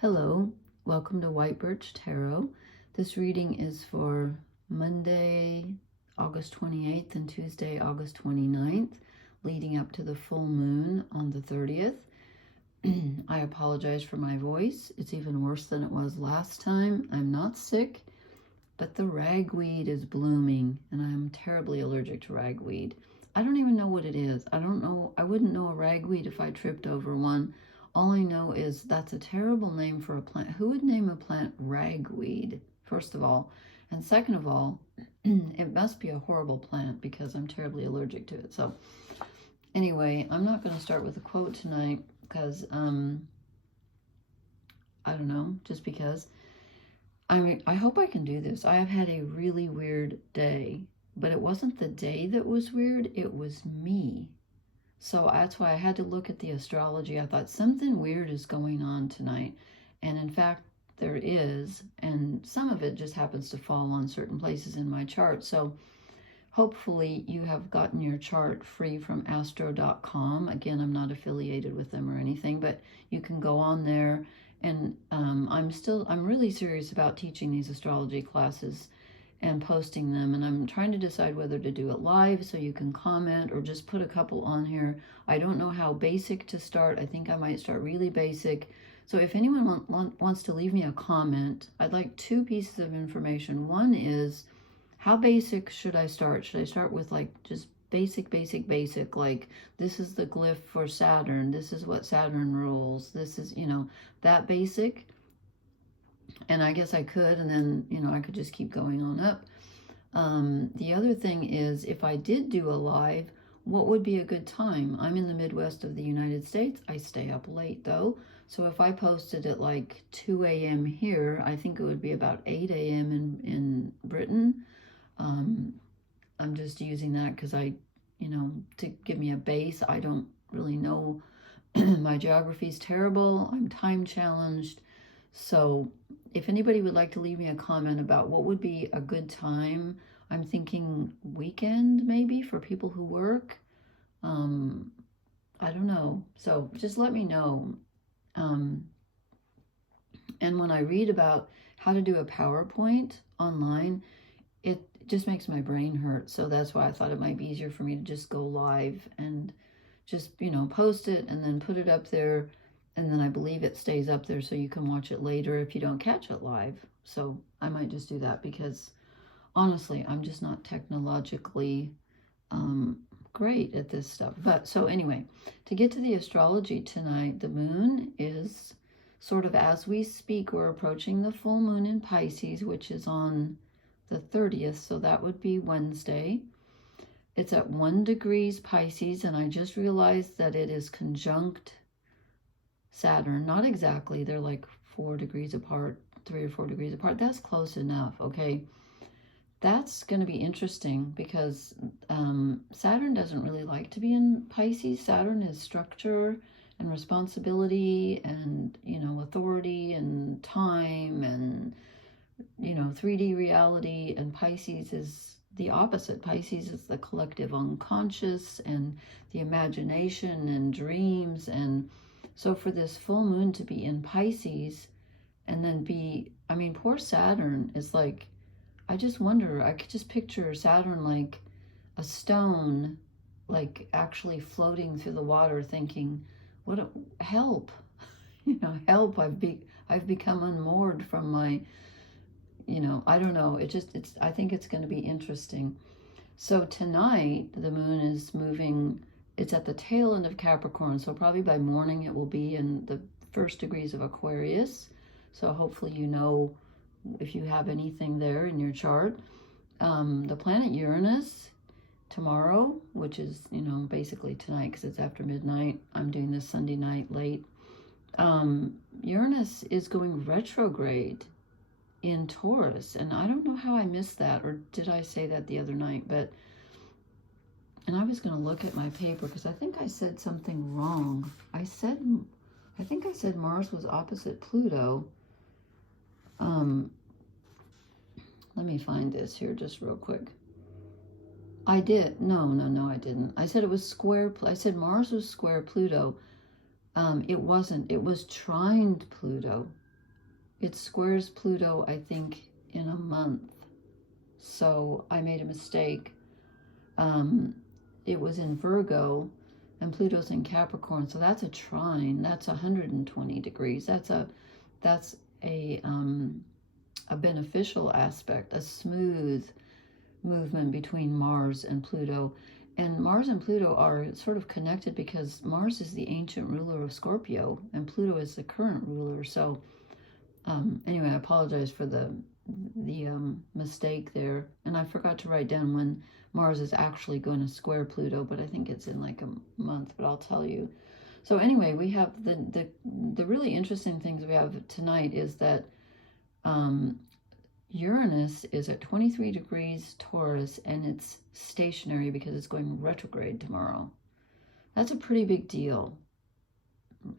Hello, welcome to White Birch Tarot. This reading is for Monday, August 28th and Tuesday, August 29th, leading up to the full moon on the 30th. I apologize for my voice. It's even worse than it was last time. I'm not sick, but the ragweed is blooming, and I'm terribly allergic to ragweed. I don't even know what it is. I don't know. I wouldn't know a ragweed if I tripped over one. All I know is that's a terrible name for a plant. Who would name a plant ragweed, first of all? And second of all, it must be a horrible plant because I'm terribly allergic to it. So anyway, I'm not going to start with a quote tonight because, I don't know, just because. I hope I can do this. I have had a really weird day, but it wasn't the day that was weird. It was me. So that's why I had to look at the astrology. I thought something weird is going on tonight. And in fact, there is. And some of it just happens to fall on certain places in my chart. So hopefully you have gotten your chart free from astro.com. Again, I'm not affiliated with them or anything, but you can go on there. And I'm really serious about teaching these astrology classes and posting them, and I'm trying to decide whether to do it live so you can comment or just put a couple on here. I don't know how basic to start. I think I might start really basic. So if anyone wants to leave me a comment, I'd like two pieces of information. One is, how basic should I start? Should I start with like just basic, like this is the glyph for Saturn, this is what Saturn rules, this is, that basic? And I guess I could, and then, I could just keep going on up. The other thing is, if I did do a live, what would be a good time? I'm in the Midwest of the United States. I stay up late, though. So if I posted at like 2 a.m. here, I think it would be about 8 a.m. in Britain. I'm just using that because to give me a base. I don't really know. My geography is terrible. I'm time challenged. So if anybody would like to leave me a comment about what would be a good time, I'm thinking weekend maybe for people who work. I don't know. So just let me know. And when I read about how to do a PowerPoint online, it just makes my brain hurt. So that's why I thought it might be easier for me to just go live and just, post it and then put it up there. And then I believe it stays up there so you can watch it later if you don't catch it live. So I might just do that because honestly, I'm just not technologically great at this stuff. But so anyway, to get to the astrology tonight, the moon is sort of, as we speak, we're approaching the full moon in Pisces, which is on the 30th. So that would be Wednesday. It's at 1 degrees Pisces, and I just realized that it is conjunct Saturn. Not exactly, they're like 4 degrees apart, 3 or 4 degrees apart. That's close enough, okay? That's going to be interesting because Saturn doesn't really like to be in Pisces. Saturn is structure and responsibility and, authority and time and, 3D reality. And Pisces is the opposite. Pisces is the collective unconscious and the imagination and dreams. And so for this full moon to be in Pisces and then poor Saturn is like, I just wonder, I could just picture Saturn like a stone, like actually floating through the water thinking, help, help, I've become unmoored from my, I don't know, I think it's going to be interesting. So tonight, the moon is moving. It's at the tail end of Capricorn, so probably by morning it will be in the 1st degrees of Aquarius. So hopefully if you have anything there in your chart. The planet Uranus tomorrow, which is, basically tonight because it's after midnight. I'm doing this Sunday night late. Uranus is going retrograde in Taurus, and I don't know how I missed that, or did I say that the other night? And I was going to look at my paper because I think I said something wrong. I think I said Mars was opposite Pluto. Let me find this here just real quick. I did. No, I didn't. I said it was square. I said Mars was square Pluto. It wasn't. It was trined Pluto. it squares Pluto, I think, in a month. So I made a mistake. It was in Virgo, and Pluto's in Capricorn, so that's a trine. That's 120 degrees. That's a beneficial aspect, a smooth movement between Mars and Pluto. And Mars and Pluto are sort of connected because Mars is the ancient ruler of Scorpio, and Pluto is the current ruler. So anyway, I apologize for the mistake there, and I forgot to write down when Mars is actually going to square Pluto, but I think it's in like a month, but I'll tell you. So anyway, we have the really interesting things we have tonight is that Uranus is at 23 degrees Taurus, and it's stationary because it's going retrograde tomorrow. That's a pretty big deal.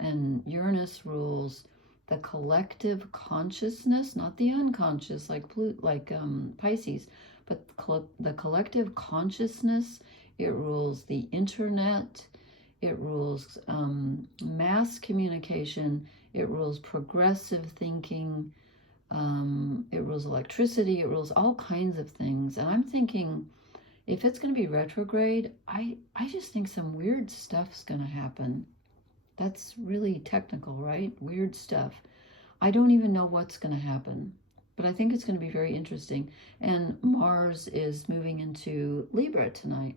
And Uranus rules the collective consciousness, not the unconscious like Pisces, but the collective consciousness. It rules the internet. It rules mass communication. It rules progressive thinking. It rules electricity. It rules all kinds of things. And I'm thinking, if it's going to be retrograde, I just think some weird stuff's going to happen. That's really technical, right? Weird stuff. I don't even know what's going to happen, but I think it's going to be very interesting. And Mars is moving into Libra tonight,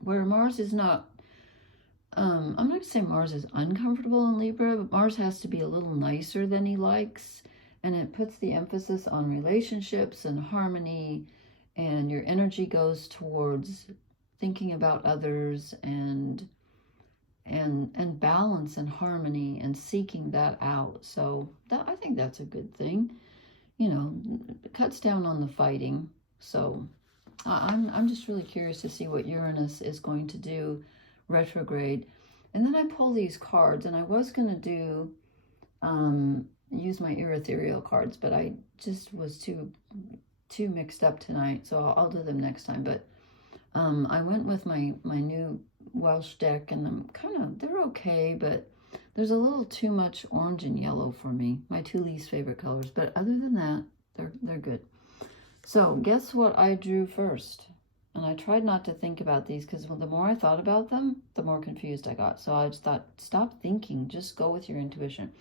where Mars is not, I'm not going to say Mars is uncomfortable in Libra, but Mars has to be a little nicer than he likes. And it puts the emphasis on relationships and harmony, and your energy goes towards thinking about others and balance and harmony and seeking that out. So I think that's a good thing. You know, it cuts down on the fighting. So I'm just really curious to see what Uranus is going to do retrograde. And then I pull these cards, and I was going to do use my ethereal cards, but I just was too mixed up tonight, so I'll do them next time. But I went with my new Welsh deck, and they're okay, but there's a little too much orange and yellow for me, my two least favorite colors. But other than that, they're good. So guess what I drew first? And I tried not to think about these, because the more I thought about them, the more confused I got. So I just thought, stop thinking, just go with your intuition.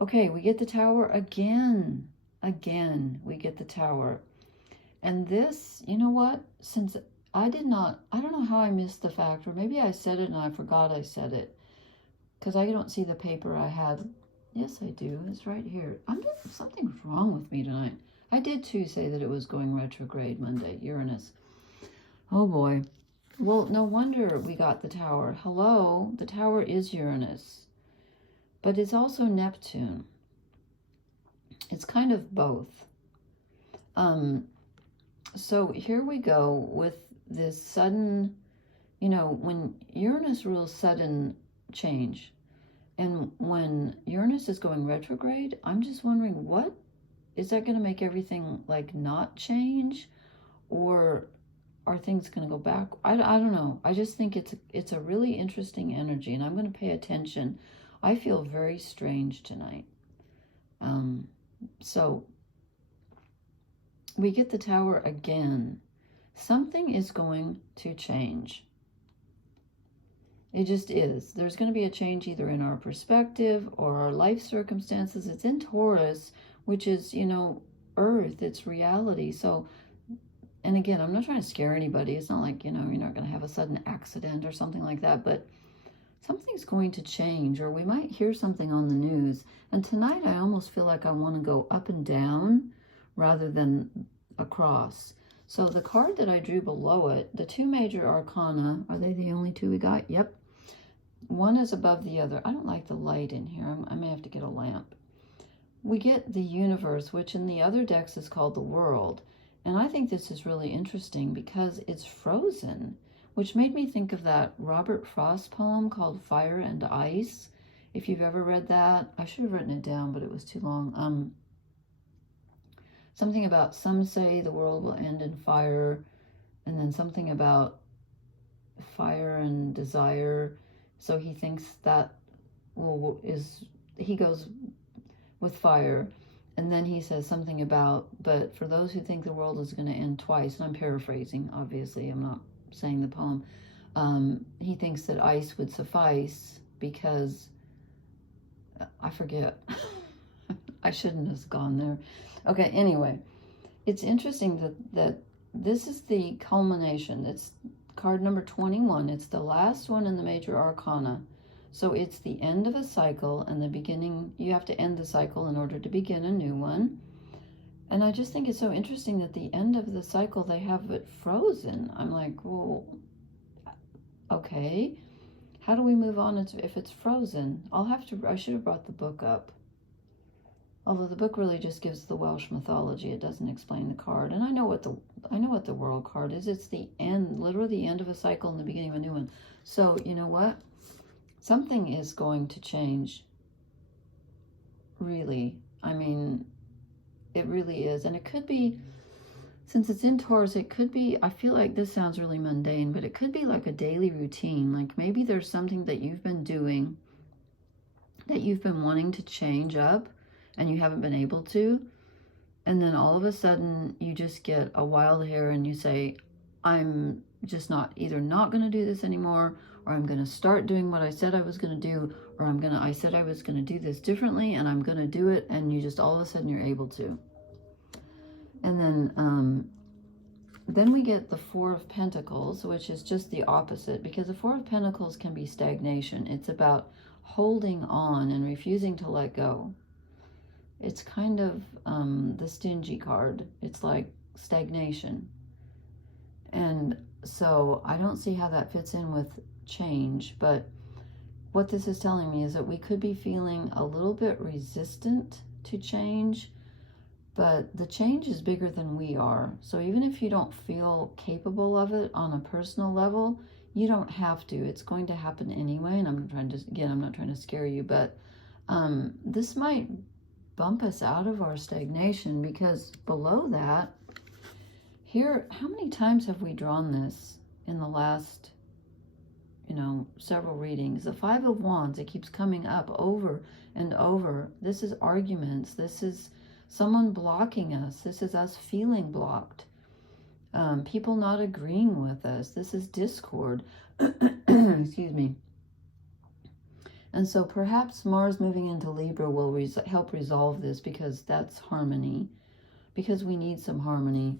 Okay, we get the Tower again. Again, we get the Tower. And this, you know what? Since I don't know how I missed the fact, or maybe I said it and I forgot I said it, because I don't see the paper I had. Yes, I do. It's right here. Something's wrong with me tonight. I did too say that it was going retrograde Monday, Uranus. Oh boy. Well, no wonder we got the Tower. Hello, the Tower is Uranus, but it's also Neptune. It's kind of both. So here we go with this sudden, when Uranus rules sudden change, and when Uranus is going retrograde, I'm just wondering, what is that going to make everything like not change, or are things going to go back? I don't know. I just think it's a really interesting energy, and I'm going to pay attention. I feel very strange tonight. So we get the Tower again. Something is going to change. It just is. There's going to be a change either in our perspective or our life circumstances. It's in Taurus, which is, Earth. It's reality. So, and again, I'm not trying to scare anybody. It's not like, you're not going to have a sudden accident or something like that, but something's going to change, or we might hear something on the news. And tonight I almost feel like I want to go up and down rather than across. So the card that I drew below it, the two major arcana, are they the only two we got? Yep. One is above the other. I don't like the light in here. I may have to get a lamp. We get the universe, which in the other decks is called the world. And I think this is really interesting because it's frozen, which made me think of that Robert Frost poem called Fire and Ice. If you've ever read that, I should have written it down, but it was too long. Something about, some say the world will end in fire, and then something about fire and desire. So he thinks that he goes with fire. And then he says something about, but for those who think the world is going to end twice, and I'm paraphrasing, obviously, I'm not saying the poem, he thinks that ice would suffice because, I forget, I shouldn't have gone there. Okay, anyway, it's interesting that this is the culmination. It's card number 21. It's the last one in the major arcana. So it's the end of a cycle and the beginning. You have to end the cycle in order to begin a new one. And I just think it's so interesting that the end of the cycle, they have it frozen. I'm like, well, okay, how do we move on if it's frozen? I should have brought the book up. Although the book really just gives the Welsh mythology, it doesn't explain the card. And I know what the World card is. It's the end, literally the end of a cycle and the beginning of a new one. So you know what? Something is going to change. Really, I mean, it really is, and it could be. Since it's in Taurus, it could be, I feel like this sounds really mundane, but it could be like a daily routine. Like maybe there's something that you've been doing that you've been wanting to change up and you haven't been able to. And then all of a sudden you just get a wild hair and you say, I'm just either not going to do this anymore, or I'm going to start doing what I said I was going to do, or I said I was going to do this differently and I'm going to do it. And you just all of a sudden you're able to. And then we get the Four of Pentacles, which is just the opposite, because the Four of Pentacles can be stagnation. It's about holding on and refusing to let go. It's kind of the stingy card. It's like stagnation. And so I don't see how that fits in with change, but what this is telling me is that we could be feeling a little bit resistant to change, but the change is bigger than we are. So even if you don't feel capable of it on a personal level, you don't have to. It's going to happen anyway. And I'm not trying to scare you, but this might bump us out of our stagnation, because below that, here, how many times have we drawn this in the last, several readings? The Five of Wands, it keeps coming up over and over. This is arguments. This is someone blocking us. This is us feeling blocked. People not agreeing with us. This is discord. Excuse me. And so perhaps Mars moving into Libra will help resolve this, because that's harmony. Because we need some harmony.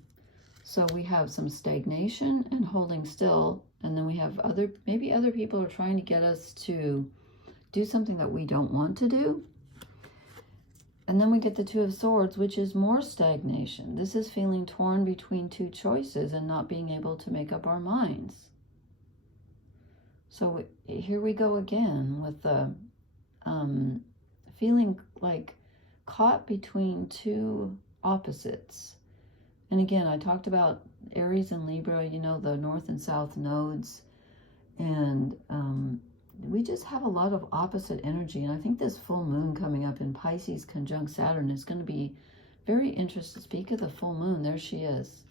So we have some stagnation and holding still. And then we have maybe other people are trying to get us to do something that we don't want to do. And then we get the Two of Swords, which is more stagnation. This is feeling torn between two choices and not being able to make up our minds. So here we go again with the feeling like caught between two opposites. And again, I talked about Aries and Libra, the North and South nodes. And we just have a lot of opposite energy. And I think this full moon coming up in Pisces conjunct Saturn is going to be very interesting. Speak of the full moon, there she is.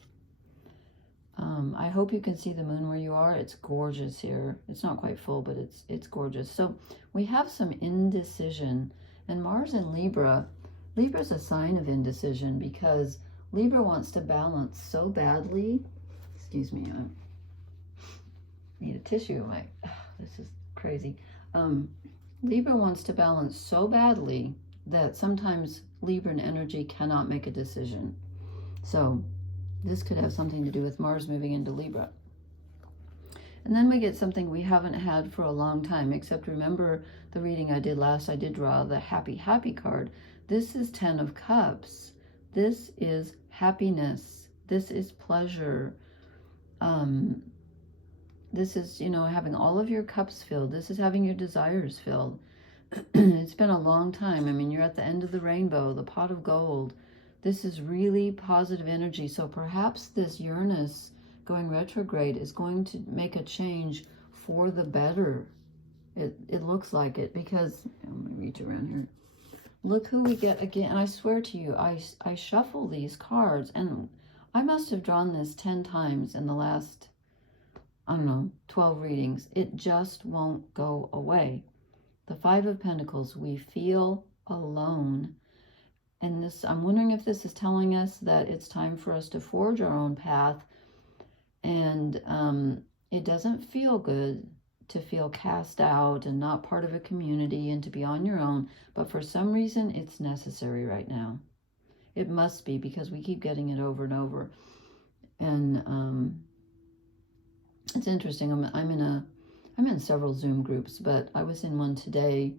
I hope you can see the moon where you are. It's gorgeous here. It's not quite full, but it's gorgeous. So we have some indecision. And Mars in Libra, Libra's a sign of indecision, because Libra wants to balance so badly. Excuse me, I need a tissue. This is crazy. Libra wants to balance so badly that sometimes Libran energy cannot make a decision. So this could have something to do with Mars moving into Libra. And then we get something we haven't had for a long time, except remember the reading I did last, I did draw the happy card. This is 10 of Cups. This is happiness. This is pleasure. This is, having all of your cups filled. This is having your desires filled. It's been a long time. I mean, you're at the end of the rainbow, the pot of gold. This is really positive energy. So perhaps this Uranus going retrograde is going to make a change for the better. It looks like it, because I'm going to reach around here. Look who we get again. And I swear to you, I shuffle these cards, and I must have drawn this 10 times in the last, 12 readings. It just won't go away. The Five of Pentacles, we feel alone. And this, I'm wondering if this is telling us that it's time for us to forge our own path. And it doesn't feel good to feel cast out and not part of a community and to be on your own. But for some reason, it's necessary right now. It must be, because we keep getting it over and over. And it's interesting. I'm in several Zoom groups, but I was in one today,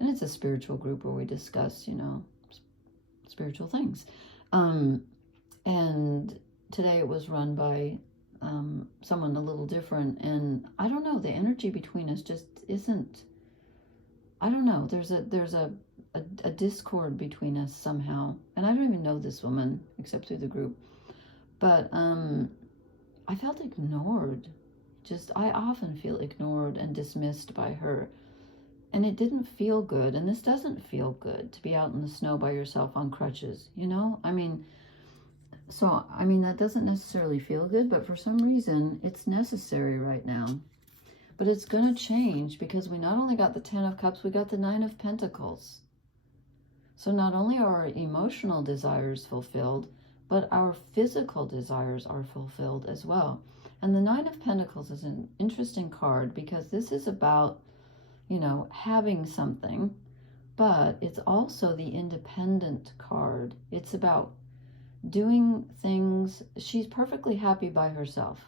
and it's a spiritual group where we discuss, spiritual things. And today it was run by someone a little different, and I don't know, the energy between us just isn't, I don't know, there's a discord between us somehow, and I don't even know this woman except through the group, but I felt ignored. I often feel ignored and dismissed by her, and it didn't feel good. And this doesn't feel good, to be out in the snow by yourself on crutches, that doesn't necessarily feel good, but for some reason it's necessary right now. But it's going to change, because we not only got the 10 of Cups, we got the 9 of Pentacles. So not only are our emotional desires fulfilled, but our physical desires are fulfilled as well. And the 9 of Pentacles is an interesting card, because this is about, having something, but it's also the independent card. It's about doing things. She's perfectly happy by herself.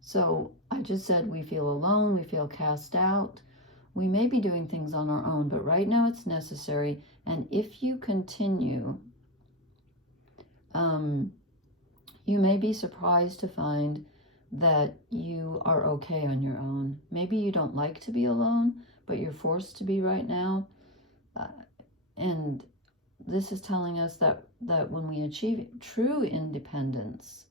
So I just said we feel alone, we feel cast out. We may be doing things on our own, but right now it's necessary. And if you continue, you may be surprised to find that you are okay on your own. Maybe you don't like to be alone, but you're forced to be right now. And this is telling us that when we achieve true independence,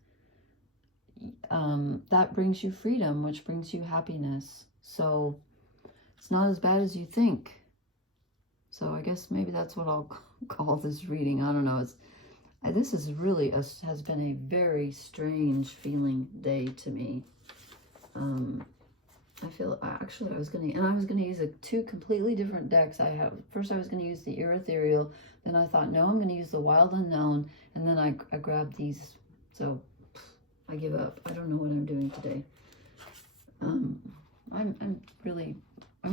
that brings you freedom, which brings you happiness. So it's not as bad as you think. So I guess maybe that's what I'll call this reading. I don't know. This is really has been a very strange feeling day to me. I feel, actually, I was going to use two completely different decks. First I was going to use the Ethereal, then I thought, no, I'm going to use the Wild Unknown, and then I grabbed these. So I give up. I don't know what I'm doing today. I'm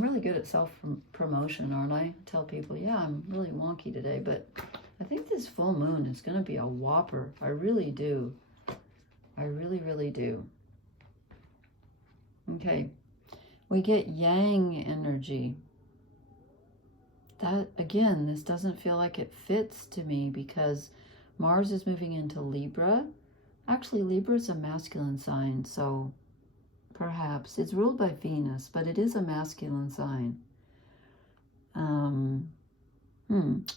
really good at self-promotion, aren't I? Tell people, yeah, I'm really wonky today, but I think this full moon is going to be a whopper. I really do. I really, really do. Okay. We get Yang energy. That, again, this doesn't feel like it fits to me, because Mars is moving into Libra. Actually, Libra is a masculine sign, so perhaps. It's ruled by Venus, but it is a masculine sign.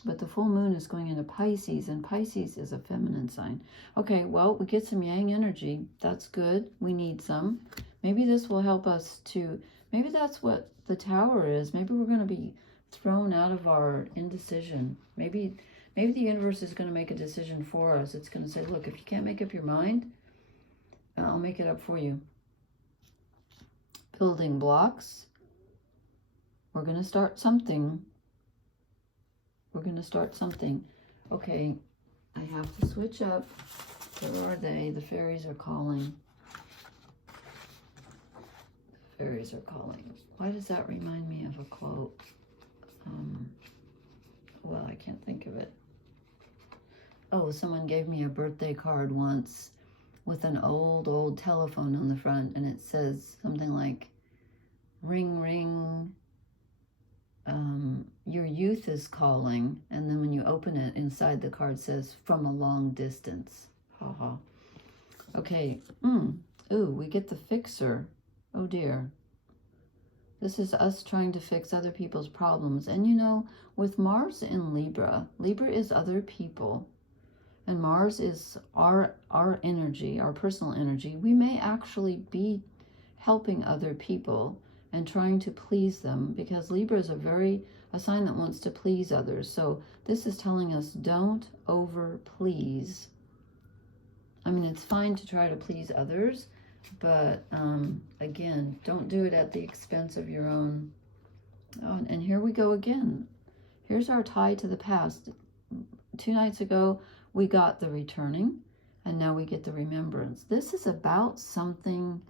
But the full moon is going into Pisces, and Pisces is a feminine sign. Okay, well, we get some Yang energy. That's good. We need some. Maybe this will help us to, maybe that's what the Tower is. Maybe we're going to be thrown out of our indecision. Maybe the universe is going to make a decision for us. It's going to say, look, if you can't make up your mind, I'll make it up for you. Building blocks. We're going to start something. We're going to start something. Okay, I have to switch up. Where are they? The fairies are calling. The fairies are calling. Why does that remind me of a quote? Well, I can't think of it. Oh, someone gave me a birthday card once with an old telephone on the front, and it says something like, ring, ring, your youth is calling. And then when you open it, inside the card says, from a long distance. Ha ha. Okay. Ooh, we get the fixer. Oh dear. This is us trying to fix other people's problems. And with Mars in Libra, Libra is other people. And Mars is our energy, our personal energy. We may actually be helping other people and trying to please them, because Libra is a sign that wants to please others. So this is telling us, don't over please. I mean, it's fine to try to please others, but again, don't do it at the expense of your own. Oh, and here we go again. Here's our tie to the past. 2 nights ago, we got the returning, and now we get the remembrance. This is about something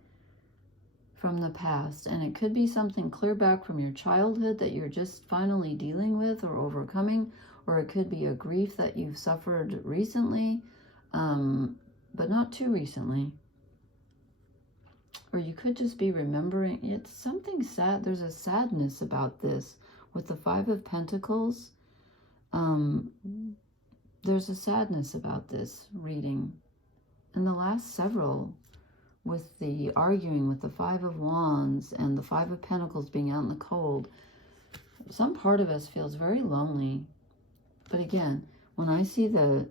from the past, and it could be something clear back from your childhood that you're just finally dealing with or overcoming, or it could be a grief that you've suffered recently, but not too recently. Or you could just be remembering, it's something sad. There's a sadness about this with the Five of Pentacles. There's a sadness about this reading. And the last several, with the arguing with the Five of Wands and the Five of Pentacles being out in the cold, some part of us feels very lonely. But again, when I see the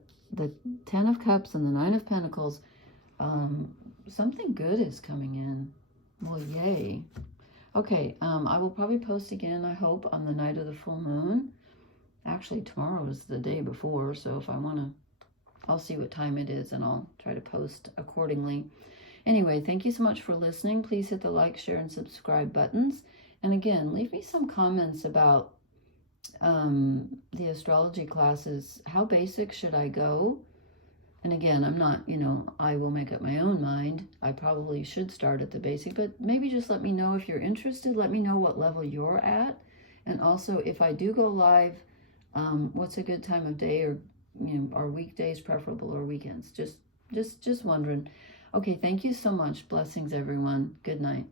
Ten of Cups and the Nine of Pentacles, something good is coming in. Well, yay. Okay, I will probably post again, I hope, on the night of the full moon. Actually, tomorrow is the day before, so if I want to, I'll see what time it is, and I'll try to post accordingly. Anyway, thank you so much for listening. Please hit the like, share, and subscribe buttons. And again, leave me some comments about the astrology classes. How basic should I go? And again, I'm not, I will make up my own mind. I probably should start at the basic, but maybe just let me know if you're interested. Let me know what level you're at. And also, if I do go live, what's a good time of day, or, are weekdays preferable or weekends? Just wondering. Okay, thank you so much. Blessings, everyone. Good night.